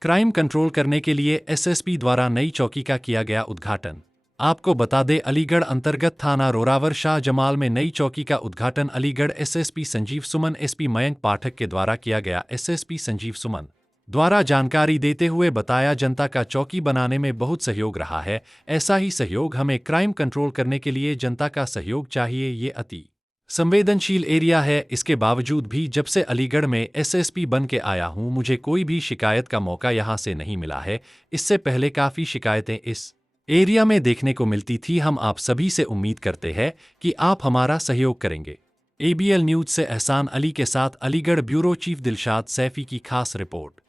Crime control करने के लिए एसएसपी द्वारा नई चौकी का किया गया उद्घाटन। आपको बता दें, अलीगढ़ अंतर्गत थाना रोरावर शाह जमाल में नई चौकी का उद्घाटन अलीगढ़ एसएसपी संजीव सुमन एसपी मयंक पाठक के द्वारा किया गया। एसएसपी संजीव सुमन द्वारा जानकारी देते हुए बताया, जनता का चौकी बनाने में बहुत सहयोग रहा है। ऐसा ही सहयोग हमें क्राइम कंट्रोल करने के लिए जनता का सहयोग चाहिए। ये अति संवेदनशील एरिया है। इसके बावजूद भी जब से अलीगढ़ में एसएसपी बन के आया हूं, मुझे कोई भी शिकायत का मौका यहां से नहीं मिला है। इससे पहले काफ़ी शिकायतें इस एरिया में देखने को मिलती थी। हम आप सभी से उम्मीद करते हैं कि आप हमारा सहयोग करेंगे। एबीएल न्यूज से एहसान अली के साथ अलीगढ़ ब्यूरो चीफ दिलशाद सैफी की खास रिपोर्ट।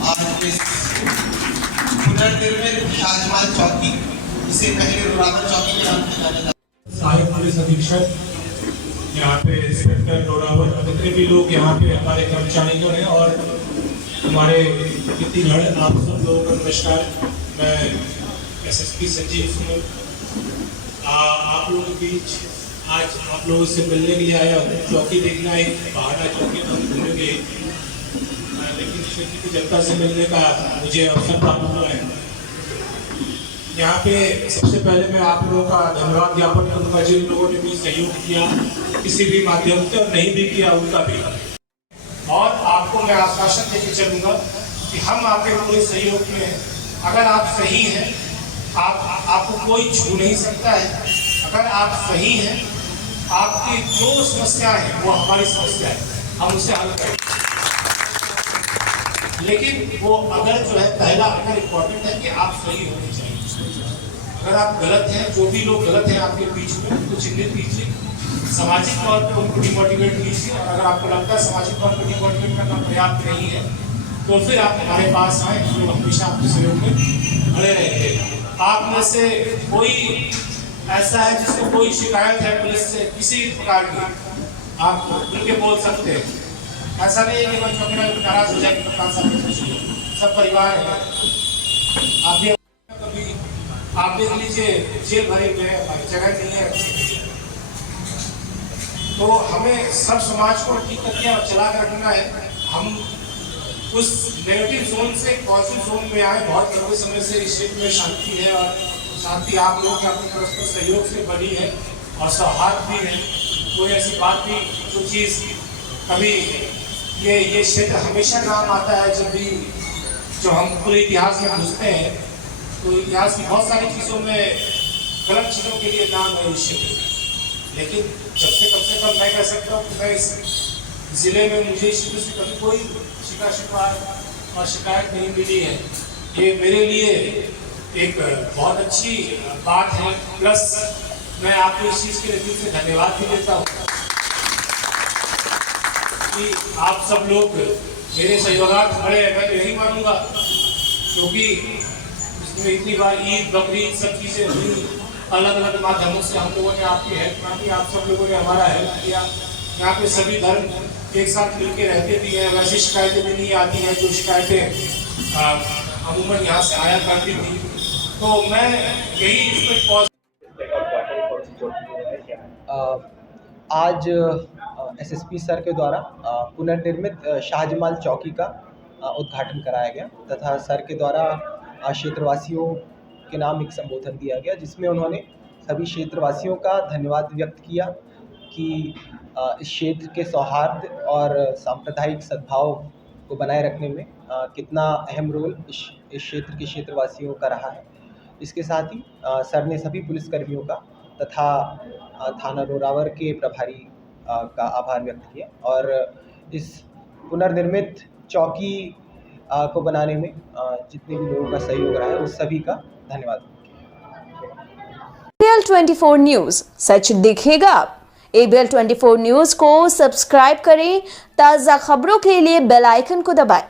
आज इस पुनर्निर्मित शाहजमाल चौकी, इसे पहले रोरावर चौकी के नाम से जाना जाता है। सहायक पुलिस अधीक्षक यहाँ पे, इंस्पेक्टर रोरावर, जितने भी लोग यहाँ पे हमारे कर्मचारी हैं और हमारे गिद्दीगढ़, आप सब लोगों को नमस्कार। मैं एसएसपी संजीव सुमन आप लोगों के बीच आज आप लोगों से मिलने के लिए आया हूँ। चौकी देखना एक बहाना, चौकी तो हम घूमेंगे, लेकिन क्षेत्र की जनता से मिलने का मुझे अवसर प्राप्त हुआ है। यहाँ पे सबसे पहले मैं आप लोगों का धन्यवाद ज्ञापन करूँगा, जिन लोगों ने भी सहयोग किया किसी भी माध्यम से, और नहीं भी किया उनका भी। और आपको मैं आश्वासन देकर चलूँगा कि हम आपके पूरे सहयोग में हैं। अगर आप सही हैं, आपको कोई छू नहीं सकता है। अगर आप सही हैं, आपकी जो समस्या है वो हमारी समस्या है, हम उसे हल करें। लेकिन वो अगर जो है, पहला अगर इम्पोर्टेंट है कि आप सही होने चाहिए। अगर आप गलत हैं, जो भी लोग गलत हैं आपके बीच में, उनको चिन्हित कीजिए, सामाजिक तौर पर उनको डिमोटिवेट कीजिए। और अगर आपको लगता है सामाजिक तौर पर डिमोटिवेट करना पर्याप्त नहीं है, तो फिर आप हमारे पास आए, हम लोग हमेशा आपके सहयोग में खड़े रहेंगे। आप में से कोई ऐसा है जिसको कोई शिकायत है पुलिस से किसी प्रकार की, आप खुल के बोल सकते हैं। ऐसा नहीं है कि मैं चौकीदार नाराज हो जाए कि कप्तान साहब कुछ सब परिवार है। आप भी कभी आप देख लीजिए, जेल भरे हुए हैं, हमारी जगह नहीं है अच्छी। तो हमें सब समाज को ठीक करके चला कर रखना है। हम उस नेगेटिव जोन से पॉजिटिव जोन में आए। बहुत लंबे समय से इस क्षेत्र में शांति है, और शांति आप लोगों के अपने परस्पर सहयोग से बनी है, और सौहार्द भी है। कोई ऐसी बात नहीं, जो चीज़ कभी ये क्षेत्र हमेशा काम आता है। जब भी जो हम पूरे इतिहास में घुसते हैं, तो इतिहास की बहुत सारी चीज़ों में गलत चीज़ों के लिए नाम है इस क्षेत्र में। लेकिन जब से कम मैं कह सकता हूँ कि मैं इस ज़िले में, मुझे इस क्षेत्र से कभी कोई शिकायत और शिकायत नहीं मिली है। ये मेरे लिए एक बहुत अच्छी बात है। प्लस मैं आपको इस चीज़ के लिए दिल से धन्यवाद भी देता हूँ कि आप सब लोग मेरे सहयोगार्थ खड़े हैं। मैं तो यही मानूंगा, क्योंकि इसमें इतनी बार ईद बकरीद सब चीज़ें हुई, अलग अलग माध्यमों से हम लोगों ने आपकी हेल्प की, आप सब लोगों ने हमारा हेल्प किया। यहाँ पे सभी धर्म एक साथ मिलके रहते भी हैं। वैसी शिकायतें भी नहीं आती हैं जो शिकायतें अमूमन यहाँ से आया करती थी। तो मैं यही आज एसएसपी सर के द्वारा पुनर्निर्मित शाहजमाल चौकी का उद्घाटन कराया गया, तथा सर के द्वारा क्षेत्रवासियों के नाम एक संबोधन दिया गया, जिसमें उन्होंने सभी क्षेत्रवासियों का धन्यवाद व्यक्त किया कि इस क्षेत्र के सौहार्द और सांप्रदायिक सद्भाव को बनाए रखने में कितना अहम रोल इस क्षेत्र के क्षेत्रवासियों का रहा है। इसके साथ ही सर ने सभी पुलिसकर्मियों का तथा थाना रोरावर के प्रभारी का आभार व्यक्त किया, और इस पुनर्निर्मित चौकी को बनाने में जितने भी लोगों का सहयोग रहा है, उस सभी का धन्यवाद। ABL 24 न्यूज़, सच दिखेगा। ABL 24 न्यूज़ को सब्सक्राइब करें, ताज़ा खबरों के लिए बेल आइकन को दबाएं।